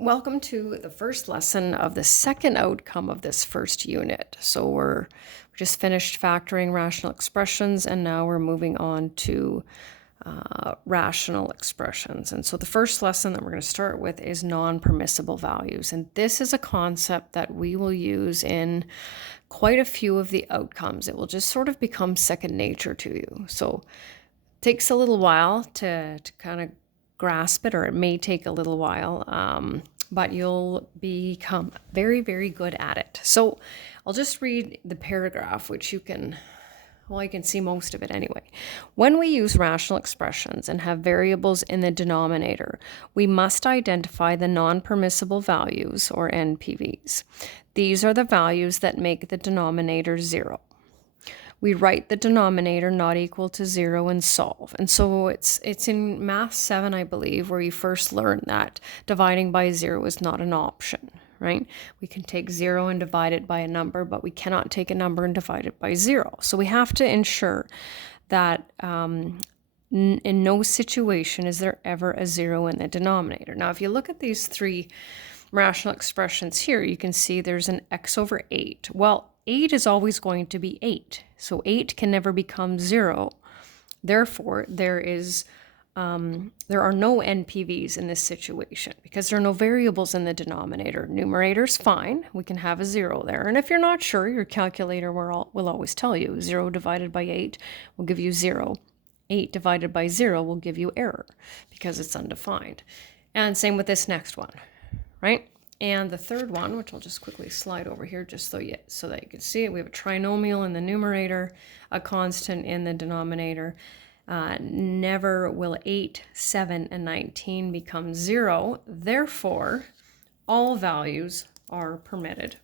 Welcome to the first lesson of the second outcome of this first unit. So we just finished factoring rational expressions, and now we're moving on to rational expressions. And so the first lesson that we're going to start with is non-permissible values. And this is a concept that we will use in quite a few of the outcomes. It will just sort of become second nature to you. So it takes a little while to kind of grasp it, or it may take a little while, but you'll become very, very good at it. So I'll just read the paragraph, which you can see most of it anyway. When we use rational expressions and have variables in the denominator, we must identify the non-permissible values, or NPVs. These are the values that make the denominator 0. We write the denominator not equal to 0 and solve. And so it's in Math 7, I believe, where you first learn that dividing by 0 is not an option, right? We can take 0 and divide it by a number, but we cannot take a number and divide it by 0. So we have to ensure that in no situation is there ever a 0 in the denominator. Now, if you look at these three rational expressions here, you can see there's an x over 8. Well, 8 is always going to be 8. So 8 can never become 0. Therefore, there are no NPVs in this situation because there are no variables in the denominator. Numerator's fine. We can have a 0 there. And if you're not sure, your calculator will always tell you 0 divided by 8 will give you 0. 8 divided by 0 will give you error because it's undefined. And same with this next one, right? And the third one, which I'll just quickly slide over here just so that you can see it, we have a trinomial in the numerator, a constant in the denominator. Never will 8, 7, and 19 become 0. Therefore, all values are permitted,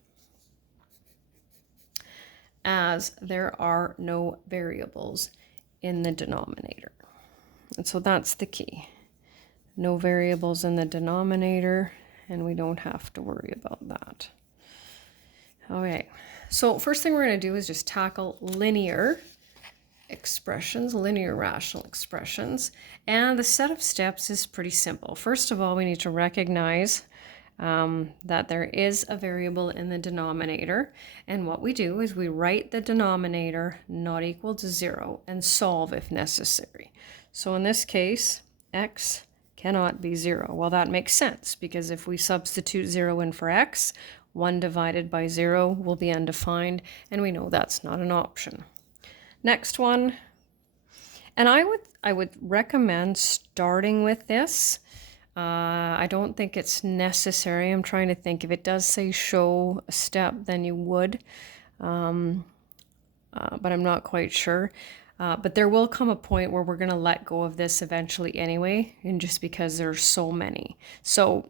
as there are no variables in the denominator. And so that's the key. No variables in the denominator, and we don't have to worry about that. Okay, so first thing we're going to do is just tackle linear expressions, linear rational expressions. And the set of steps is pretty simple. First of all, we need to recognize that there is a variable in the denominator. And what we do is we write the denominator not equal to 0 and solve if necessary. So in this case, x cannot be 0. Well, that makes sense because if we substitute 0 in for x, 1 divided by 0 will be undefined, and we know that's not an option. Next one, and I would recommend starting with this. I don't think it's necessary. I'm trying to think. If it does say show a step, then you would, but I'm not quite sure. But there will come a point where we're going to let go of this eventually anyway, and just because there's so many. So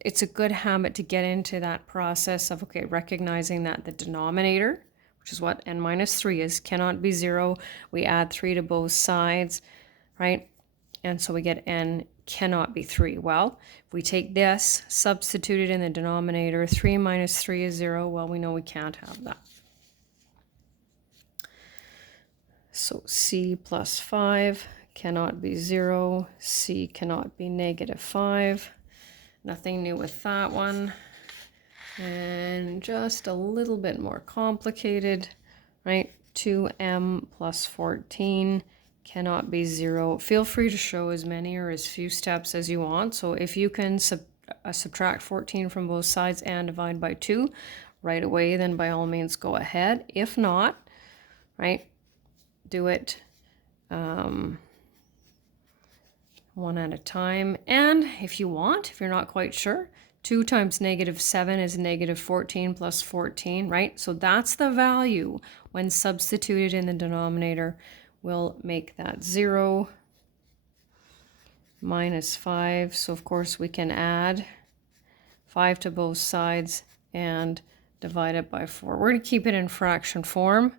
it's a good habit to get into that process of, okay, recognizing that the denominator, which is what n minus 3 is, cannot be 0. We add 3 to both sides, right? And so we get n cannot be 3. Well, if we take this, substitute it in the denominator, 3 minus 3 is 0. Well, we know we can't have that. So c plus 5 cannot be 0. C cannot be negative 5. Nothing new with that one. And just a little bit more complicated, right? 2m plus 14 cannot be 0. Feel free to show as many or as few steps as you want. So if you can subtract 14 from both sides and divide by 2 right away, then by all means go ahead. If not, right, do it one at a time. And if you want, if you're not quite sure, 2 times negative 7 is negative 14 plus 14, right? So that's the value when substituted in the denominator. We'll make that 0 minus 5. So of course we can add 5 to both sides and divide it by 4. We're going to keep it in fraction form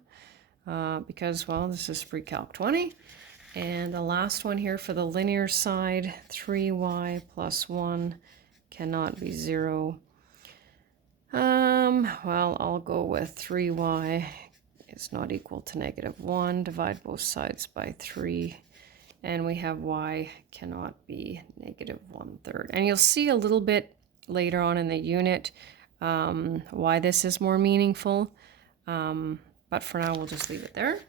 because, well, this is pre-calc 20. And the last one here for the linear side, 3y plus 1 cannot be 0. Well, I'll go with 3y is not equal to negative 1. Divide both sides by 3. And we have y cannot be negative 1/3. And you'll see a little bit later on in the unit why this is more meaningful. But for now, we'll just leave it there.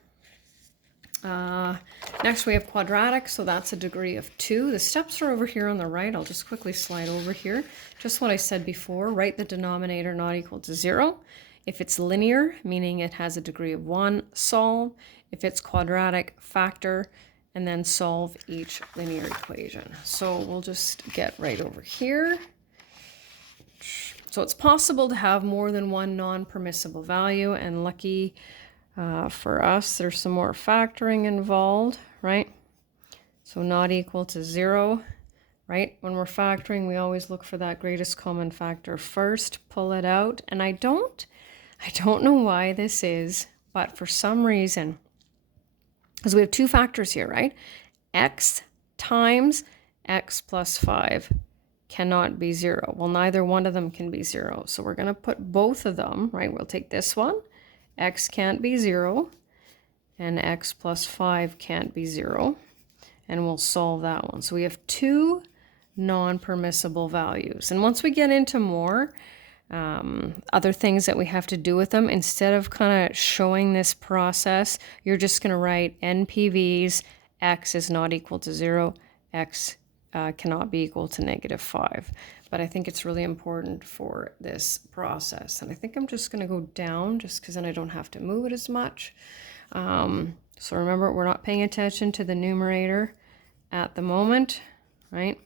Next we have quadratic, so that's a degree of 2. The steps are over here on the right. I'll just quickly slide over here. Just what I said before, write the denominator not equal to 0. If it's linear, meaning it has a degree of 1, solve. If it's quadratic, factor, and then solve each linear equation. So we'll just get right over here. So it's possible to have more than one non-permissible value, and lucky for us, there's some more factoring involved, right? So not equal to 0, right? When we're factoring, we always look for that greatest common factor first, pull it out. And I don't know why this is, but for some reason, because we have 2 factors here, right? X times x plus 5 cannot be 0. Well, neither one of them can be 0. So we're going to put both of them, right? We'll take this one. X can't be 0, and x plus 5 can't be 0, and we'll solve that one. So we have 2 non-permissible values. And once we get into more other things that we have to do with them, instead of kind of showing this process, you're just going to write NPVs, x is not equal to 0, x cannot be equal to -5. But I think it's really important for this process. And I think I'm just going to go down just because then I don't have to move it as much. So remember, we're not paying attention to the numerator at the moment, right?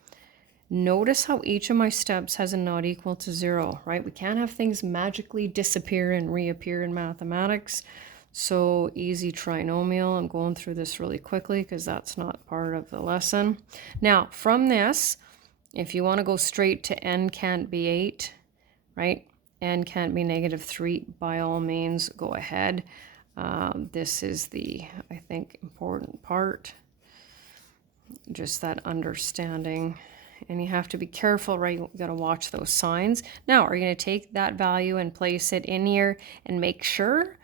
Notice how each of my steps has a not equal to 0, right? We can't have things magically disappear and reappear in mathematics. So easy trinomial. I'm going through this really quickly because that's not part of the lesson. Now, from this, if you want to go straight to n can't be 8, right? N can't be -3, by all means, go ahead. This is the, I think, important part. Just that understanding. And you have to be careful, right? You got to watch those signs. Now, are you going to take that value and place it in here and make sure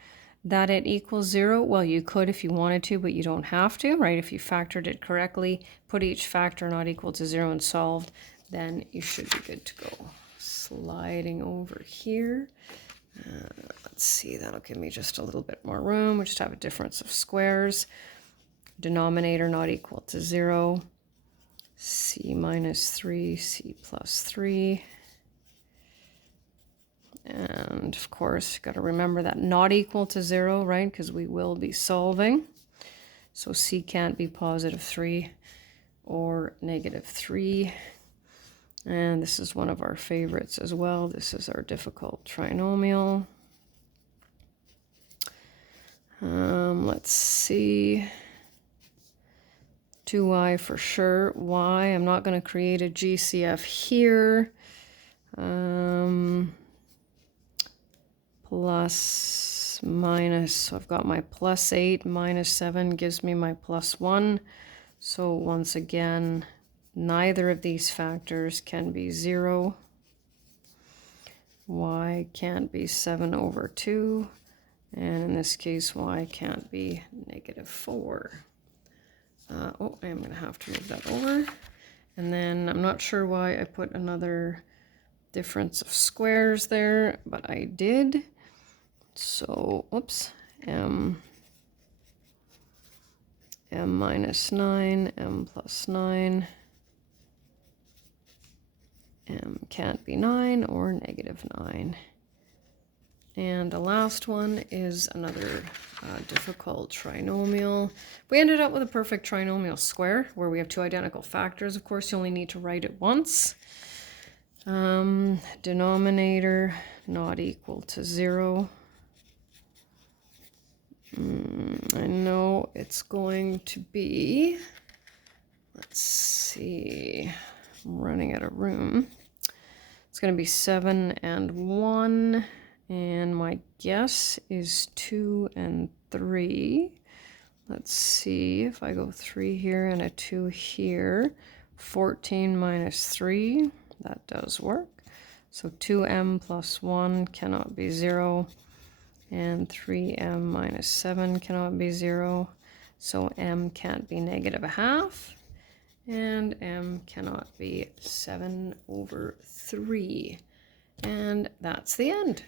that it equals 0? Well, you could if you wanted to, but you don't have to, right? If you factored it correctly, put each factor not equal to 0 and solved, then you should be good to go. Sliding over here. Let's see, that'll give me just a little bit more room. We just have a difference of squares. Denominator not equal to 0. C minus 3, C plus 3. And of course, got to remember that not equal to 0, right? Because we will be solving. So C can't be +3 or -3. And this is one of our favorites as well. This is our difficult trinomial. Let's see. 2y for sure. Y, I'm not going to create a GCF here. Plus, minus, so I've got my +8, -7 gives me my +1. So once again, neither of these factors can be 0. Y can't be 7/2. And in this case, y can't be -4. Oh, I'm going to have to move that over. And then I'm not sure why I put another difference of squares there, but I did. So, oops, m minus 9, m plus 9. M can't be 9 or -9. And the last one is another difficult trinomial. We ended up with a perfect trinomial square where we have 2 identical factors. Of course, you only need to write it once. Denominator not equal to 0. I know it's going to be, let's see, I'm running out of room. It's going to be 7 and 1. And my guess is 2 and 3. Let's see if I go 3 here and a 2 here. 14 minus 3, that does work. So 2m plus 1 cannot be 0. And 3m minus 7 cannot be 0. So m can't be -1/2. and m cannot be 7/3. And that's the end.